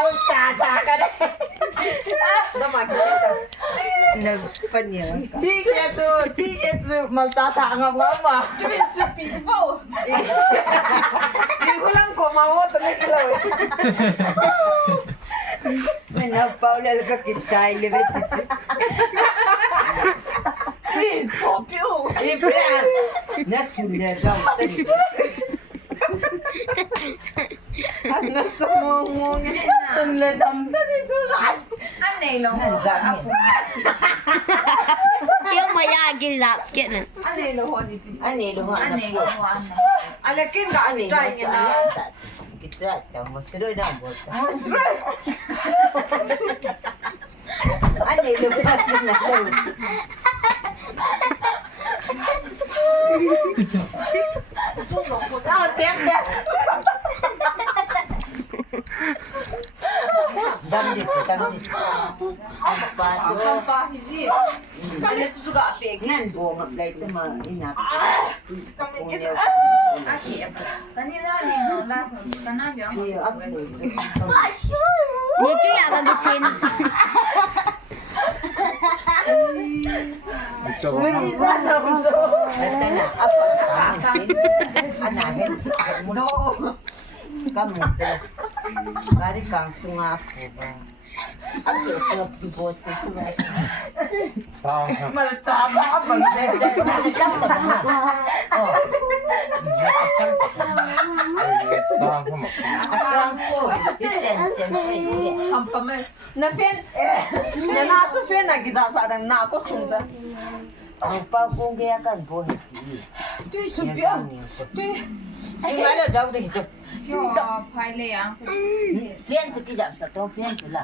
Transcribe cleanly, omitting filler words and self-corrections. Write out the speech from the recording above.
maltata ka na. Nagpanyo. Tigetsu, maltata ang mama. 지구랑 고마워 또 내길래 Paula ka kisay libet. 소표 Ibra. Nasunda ka. Sunledamdan ito lahat. 안내 이런 거 Yung mayagi lap kina. 안내 이런 거 Ani luha na 안내 po. 이런 거 안내 알레킨 가 Ani 안내 트라이게 나 Kitrat ka mo siroy na mo. 싫어 Ani luha na po. Siap. Damdit. Pato. 깜빡이지 안내 주수가 앞에 Ngan bunga play ito ma ina. 아기 kanina ning la kanabyo Siyo up. Dito yung agagipin. Mag-isa na so. Basta na apa. Anahin. No. Kamu sila. Gari kang sunga po ba? Ang ito ibot ko sila. Maltata ka pag Nakachang ka ba? Oh. Nakachang ka ba? Asang po. Iten. 한밤을 나 나도 팬 기자사랑 나고 손자 Ang pagkunggayakan po hindi. 뒤 수비야 뒤 Singalo daw dito. 요 파일레야 Fiyan sa kijap sa to, fiyan sila.